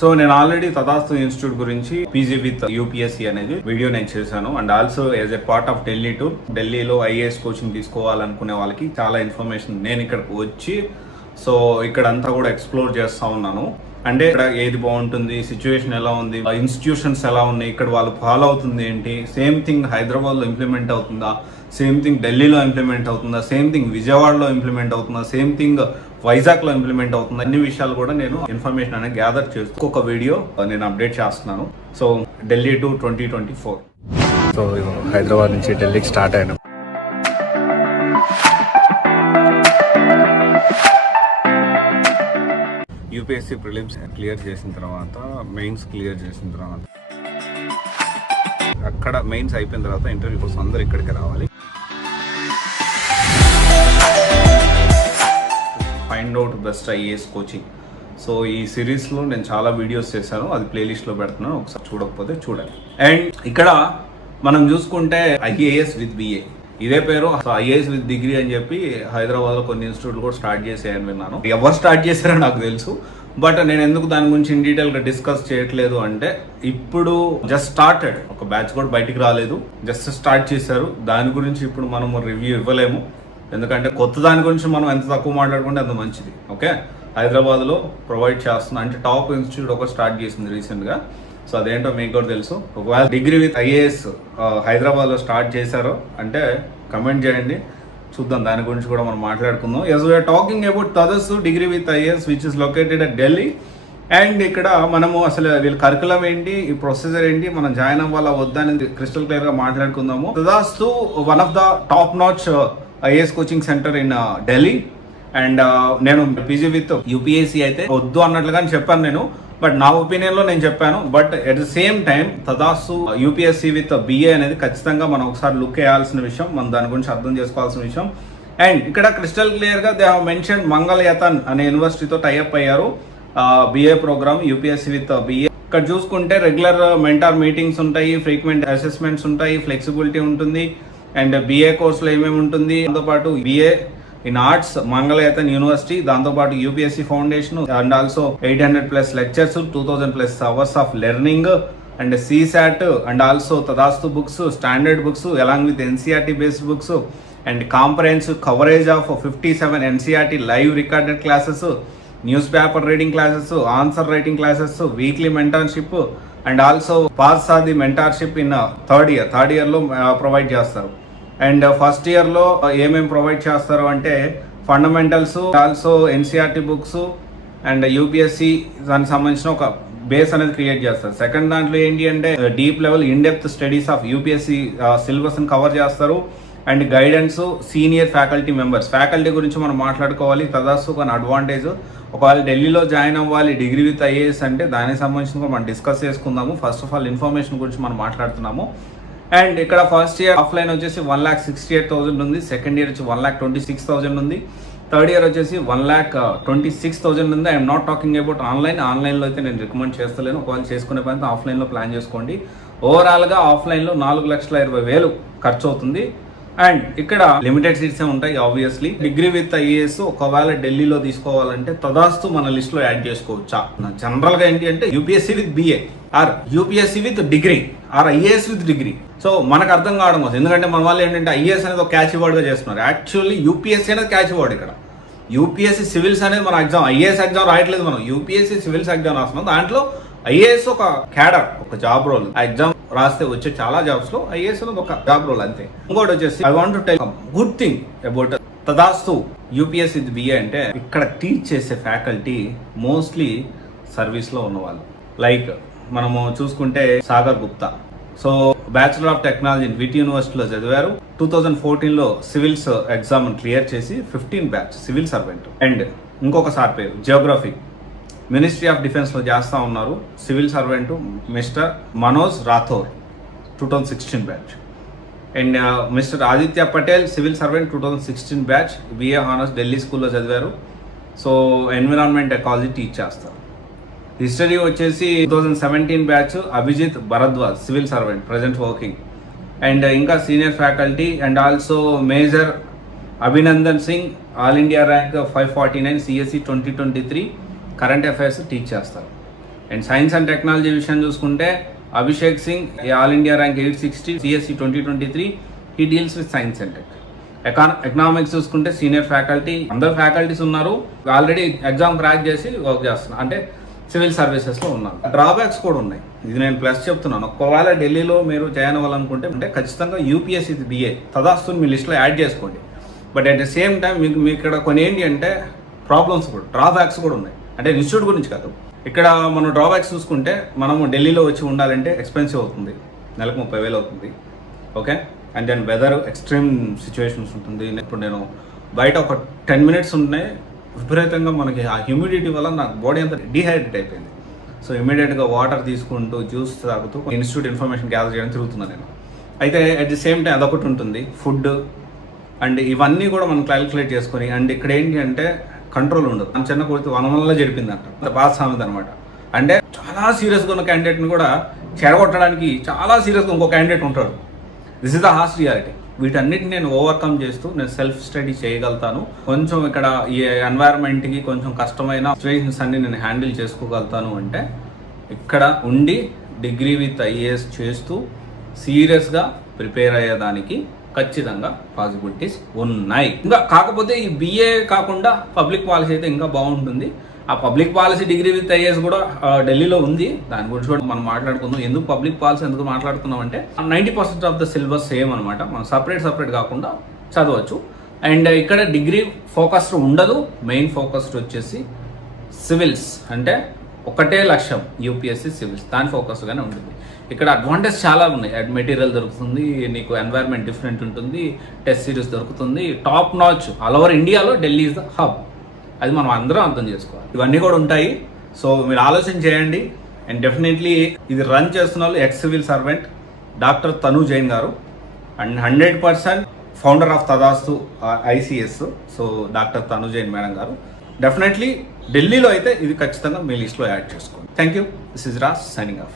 So నేను already తదాస్తు institute గురించి పీజీ విత్ యూపీఎస్సీ అనేది వీడియో నేను చేశాను. And also as a part of Delhi tour, ఢిల్లీలో ఐఏఎస్ కోచింగ్ తీసుకోవాలనుకునే వాళ్ళకి చాలా ఇన్ఫర్మేషన్ నేను ఇక్కడికి వచ్చి సో ఇక్కడంతా కూడా ఎక్స్ప్లోర్ చేస్తా ఉన్నాను. అంటే ఇక్కడ ఏది బాగుంటుంది, సిచ్యువేషన్ ఎలా ఉంది, ఇన్స్టిట్యూషన్స్ ఎలా ఉన్నాయి, ఇక్కడ వాళ్ళు ఫాలో అవుతుంది ఏంటి, సేమ్ థింగ్ హైదరాబాద్లో ఇంప్లిమెంట్ అవుతుందా, సేమ్ థింగ్ ఢిల్లీలో ఇంప్లిమెంట్ అవుతుందా, సేమ్ థింగ్ విజయవాడలో ఇంప్లిమెంట్ అవుతుందా, సేమ్ థింగ్ వైజాగ్లో ఇంప్లిమెంట్ అవుతుంది, అన్ని విషయాలు కూడా నేను ఇన్ఫర్మేషన్ అనేది గ్యాదర్ చేస్తూ ఒక వీడియో నేను అప్డేట్ చేస్తున్నాను. So Delhi to 2024. So Hyderabad నుంచి ఢిల్లీకి స్టార్ట్ అయినాం. యూపీఎస్సీ ప్రిలిమ్స్ క్లియర్ చేసిన తర్వాత మెయిన్స్ క్లియర్ చేసిన తర్వాత అక్కడ మెయిన్స్ అయిపోయిన తర్వాత ఇంటర్వ్యూ కోసం అందరు ఇక్కడికి రావాలి. Find out best IAS coaching. So ఈ సిరీస్లో నేను చాలా వీడియోస్ చేశాను, అది ప్లేలిస్ట్లో పెడుతున్నాను, ఒకసారి చూడకపోతే చూడండి. అండ్ ఇక్కడ మనం చూసుకుంటే ఐఏఎస్ విత్ బిఏ ఇదే పేరు, ఐఏఎస్ విత్ డిగ్రీ అని చెప్పి హైదరాబాద్లో కొన్ని ఇన్స్టిట్యూట్లు కూడా స్టార్ట్ చేసాయని విన్నాను. ఎవరు స్టార్ట్ చేశారో నాకు తెలుసు, బట్ నేను ఎందుకు దాని గురించి ఇన్ డీటెయిల్గా డిస్కస్ చేయట్లేదు అంటే ఇప్పుడు జస్ట్ స్టార్టెడ్, ఒక బ్యాచ్ కూడా బయటికి రాలేదు, జస్ట్ స్టార్ట్ చేశారు. దాని గురించి ఇప్పుడు మనం రివ్యూ ఇవ్వలేము, ఎందుకంటే కొత్త దాని గురించి మనం ఎంత తక్కువ మాట్లాడుకుంటే అంత మంచిది. ఓకే, హైదరాబాద్లో ప్రొవైడ్ చేస్తున్నా అంటే టాప్ ఇన్స్టిట్యూట్ ఒక స్టార్ట్ చేసింది రీసెంట్గా. సో అదేంటో మీకు కూడా తెలుసు. ఒకవేళ డిగ్రీ విత్ ఐఏఎస్ హైదరాబాద్లో స్టార్ట్ చేశారో అంటే కమెంట్ చేయండి, చూద్దాం, దాని గురించి కూడా మనం మాట్లాడుకుందాం. Yes we're talking about Tathastu degree with IAS which is located at Delhi. And ఇక్కడ మనము అసలు వీళ్ళ కరికులం ఏంటి, ఈ ప్రొసీజర్ ఏంటి, మనం జాయిన్ అవ్వాలా వద్దా అనేది క్రిస్టల్ క్లియర్గా మాట్లాడుకుందాము. తదాస్తు one of the top notch IAS coaching centre in Delhi. And నేను పీజీ విత్ యూపీఎస్సీ అయితే వద్దు అన్నట్లుగానే చెప్పాను నేను, బట్ నా ఒపీనియన్లో నేను చెప్పాను. But at the same time తదాస్తు యూపీఎస్సీ విత్ బిఏ అనేది ఖచ్చితంగా మనం ఒకసారి లుక్ వేయాల్సిన విషయం, మనం దాని గురించి అర్థం చేసుకోవాల్సిన విషయం. అండ్ ఇక్కడ క్రిస్టల్ క్లియర్గా దే హావ్ మెన్షన్ మంగళయతన్ అనే యూనివర్సిటీతో టైఅప్ అయ్యారు BA program UPSC with BA. ఇక్కడ చూసుకుంటే రెగ్యులర్ మెంటార్ మీటింగ్స్ ఉంటాయి, ఫ్రీక్వెంట్ అసెస్మెంట్స్ ఉంటాయి, ఫ్లెక్సిబిలిటీ ఉంటుంది. అండ్ బిఏ కోర్సులో ఏమేమి ఉంటుంది, దాంతోపాటు BA in arts Mangalayatan university, దాంతోపాటు UPSC foundation and also 800+ lectures, 2000+ hours of learning and CSAT and also Tathastu books, standard books along with NCERT based books and comprehensive coverage of 57 NCERT live recorded classes, newspaper reading classes, answer writing classes, weekly mentorship and also pass ఆది mentorship in third ఇయర్లో provide చేస్తారు. And first ఇయర్లో ఏమేమి provide చేస్తారు అంటే fundamentals, also NCERT books and UPSC దానికి సంబంధించిన ఒక బేస్ అనేది క్రియేట్ చేస్తారు. సెకండ్ దాంట్లో ఏంటి అంటే deep level in depth studies of UPSC సిలబస్ని కవర్ చేస్తారు. And guidance, senior faculty members, faculty గురించి మనం మాట్లాడుకోవాలి. తదాస్తు కొన్ని అడ్వాంటేజ్, ఒకవేళ ఢిల్లీలో జాయిన్ అవ్వాలి డిగ్రీ విత్ ఐఏఎస్ అంటే దానికి సంబంధించిన కూడా మనం డిస్కస్ చేసుకుందాము. ఫస్ట్ ఆఫ్ ఆల్ ఇన్ఫర్మేషన్ గురించి మనం మాట్లాడుతున్నాము. అండ్ ఇక్కడ ఫస్ట్ ఇయర్ ఆఫ్లైన్ వచ్చేసి 1,68,000 ఉంది, సెకండ్ ఇయర్ వచ్చి 1,26,000 ఉంది, థర్డ్ ఇయర్ వచ్చేసి 1,26,000 ఉంది. ఐఎమ్ నాట్ టాకింగ్ అబౌట్ ఆన్లైన్లో అయితే నేను రికమెండ్ చేస్తలేను, ఒకవేళ చేసుకునే పని ఆఫ్లైన్లో ప్లాన్ చేసుకోండి. ఓవరాల్గా ఆఫ్లైన్లో 4,20,000 ఖర్చు అవుతుంది. అండ్ ఇక్కడ లిమిటెడ్ సీట్స్ ఉంటాయి ఆబ్వియస్లీ. డిగ్రీ విత్ ఐఏఎస్ ఒకవేళ ఢిల్లీలో తీసుకోవాలంటే తదాస్తు మన లిస్ట్ లో యాడ్ చేసుకోవచ్చా? జనరల్ గా ఏంటి అంటే UPSC with BA or UPSC with degree or IAS with degree. So మనకు అర్థం కావడం కోసం, ఎందుకంటే మన వాళ్ళు ఏంటంటే ఐఏఎస్ అనేది ఒక క్యాచ్ వర్డ్ గా చేస్తున్నారు. యాక్చువల్లీ యూపీఎస్సీ అనేది క్యాచ్ వర్డ్. ఇక్కడ యూపీఎస్సీ సివిల్స్ అనేది మన ఎగ్జామ్, ఐఏఎస్ ఎగ్జామ్ రాయట్లేదు మనం, యూపీఎస్సీ సివిల్స్ ఎగ్జామ్ రాస్తున్నాం. దాంట్లో ఐఏఎస్ ఒక క్యాడర్, ఒక జాబ్ రోల్. ఆ ఎగ్జామ్ రాస్తే వచ్చే చాలా జాబ్స్ లో ఐఏఎస్ అనేది ఒక జాబ్ రోల్ అంతే. ఇంకోటి వచ్చేసి I want to tell good thing about తదాస్తు యూపీఎస్సీ విత్ బిఏ అంటే ఇక్కడ టీచ్ చేసే ఫ్యాకల్టీ మోస్ట్లీ సర్వీస్ లో ఉన్నవాళ్ళు. లైక్ మనము చూసుకుంటే Sagar Gupta, so bachelor of technology VIT యూనివర్సిటీలో చదివారు. 2014లో సివిల్స్ ఎగ్జామ్ క్లియర్ చేసి 15 బ్యాచ్ సివిల్ సర్వెంట్. అండ్ ఇంకొక సార్ పేరు జియోగ్రఫీ, మినిస్ట్రీ ఆఫ్ డిఫెన్స్లో చేస్తూ ఉన్నారు, civil servant mister Manoj Rathore 2016 batch. And mister Aditya Patel civil servant 2016 batch, B A honours Delhi స్కూల్లో చదివారు. సో ఎన్విరాన్మెంట్ ఎకాలజీ టీచ్ చేస్తారు. హిస్టరీ వచ్చేసి 2017 batch Abhijit Bharadwaj civil servant, present working. And ఇంకా senior faculty and also major Abhinandan Singh, all India rank 549, CSE 2023, current affairs teach చేస్తారు. And science and technology విషయం చూసుకుంటే Abhishek Singh all India rank 860 CSE 2023 he deals with science and tech. Economics చూసుకుంటే senior faculty, అందరు faculties ఉన్నారు, already exam crack చేసి work చేస్తున్నారు, అంటే civil సర్వీసెస్లో ఉన్నారు. డ్రాబ్యాక్స్ కూడా ఉన్నాయి, ఇది నేను ప్లస్ చెప్తున్నాను. ఒకవేళ ఢిల్లీలో మీరు జాయిన్ అవ్వాలనుకుంటే అంటే ఖచ్చితంగా యూపీఎస్సీ బిఏ తదాస్తుని మీ లిస్ట్లో యాడ్ చేసుకోండి. But at the same time మీకు ఇక్కడ కొన్ని ఏంటి అంటే ప్రాబ్లమ్స్ కూడా, డ్రాబ్యాక్స్ కూడా ఉన్నాయి. అంటే ఇన్స్టిట్యూట్ గురించి కాదు, ఇక్కడ మనం డ్రాబ్యాక్స్ చూసుకుంటే మనము ఢిల్లీలో వచ్చి ఉండాలంటే ఎక్స్పెన్సివ్ అవుతుంది, నెలకు 30,000 అవుతుంది. Okay, and then weather extreme situations ఉంటుంది. ఇప్పుడు నేను బయట ఒక 10 minutes ఉన్నాయి, విపరీతంగా మనకి ఆ హ్యూమిడిటీ వల్ల నాకు బాడీ అంతా డీహైడ్రేట్ అయిపోయింది. సో ఇమీడియట్గా వాటర్ తీసుకుంటూ జ్యూస్ తాగుతూ ఇన్స్టిట్యూట్ ఇన్ఫర్మేషన్ గ్యాదర్ చేయడం తిరుగుతున్నాను నేను. అయితే అట్ ది సేమ్ టైం అదొకటి ఉంటుంది, ఫుడ్ అండ్ ఇవన్నీ కూడా మనం క్యాలిక్యులేట్ చేసుకొని. అండ్ ఇక్కడ ఏంటి అంటే కంట్రోల్ ఉండదు, మన చిన్న కొడుతూ వనవల్ల జరిపిందంట బాధ సామెత అనమాట. అంటే చాలా సీరియస్గా ఉన్న క్యాండిడేట్ని కూడా చెడగొట్టడానికి చాలా సీరియస్గా ఇంకో క్యాండిడేట్ ఉంటాడు. This is the harsh reality. వీటన్నిటిని నేను ఓవర్కమ్ చేస్తూ నేను సెల్ఫ్ స్టడీ చేయగలుగుతాను. కొంచెం ఇక్కడ ఈ ఎన్వైరన్మెంట్కి కొంచెం కష్టమైన సిచ్యువేషన్స్ అన్ని నేను హ్యాండిల్ చేసుకోగలుగుతాను అంటే ఇక్కడ ఉండి డిగ్రీ విత్ ఐఏఎస్ చేస్తూ సీరియస్గా ప్రిపేర్ అయ్యేదానికి ఖచ్చితంగా పాసిబిలిటీస్ ఉన్నాయి. ఇంకా కాకపోతే ఈ బిఏ కాకుండా పబ్లిక్ పాలసీ అయితే ఇంకా బాగుంటుంది. ఆ public policy degree with IAS కూడా ఢిల్లీలో ఉంది, దాని గురించి కూడా మనం మాట్లాడుకుందాం. ఎందుకు పబ్లిక్ పాలసీ ఎందుకు మాట్లాడుతున్నాం అంటే 90% ఆఫ్ ద సిలబస్ సేమ్ అనమాట, మనం సపరేట్ కాకుండా చదవచ్చు. అండ్ ఇక్కడ డిగ్రీ ఫోకస్డ్ ఉండదు, మెయిన్ ఫోకస్డ్ వచ్చేసి సివిల్స్, అంటే ఒకటే లక్ష్యం యూపీఎస్సీ సివిల్స్, దాని ఫోకస్గానే ఉంటుంది. ఇక్కడ అడ్వాంటేజ్ చాలా ఉన్నాయి, మెటీరియల్ దొరుకుతుంది, నీకు ఎన్వైర్న్మెంట్ డిఫరెంట్ ఉంటుంది, టెస్ట్ సిరీస్ దొరుకుతుంది, టాప్ నాచ్ ఆల్ ఓవర్ ఇండియాలో ఢిల్లీ ఇస్ ద హబ్. అది మనం అందరం అర్థం చేసుకోవాలి. ఇవన్నీ కూడా ఉంటాయి. సో మీరు ఆలోచన చేయండి. అండ్ డెఫినెట్లీ ఇది రన్ చేస్తున్న వాళ్ళు ఎక్స్ సివిల్ సర్వెంట్ డాక్టర్ తను జైన్ గారు, అండ్ 100% ఫౌండర్ ఆఫ్ తదాస్తు ఐసిఎస్. సో డాక్టర్ తను జైన్ మేడం గారు డెఫినెట్లీ ఢిల్లీలో అయితే ఇది ఖచ్చితంగా మీ లిస్ట్లో యాడ్ చేసుకోండి. Thank you. This is Raj signing off.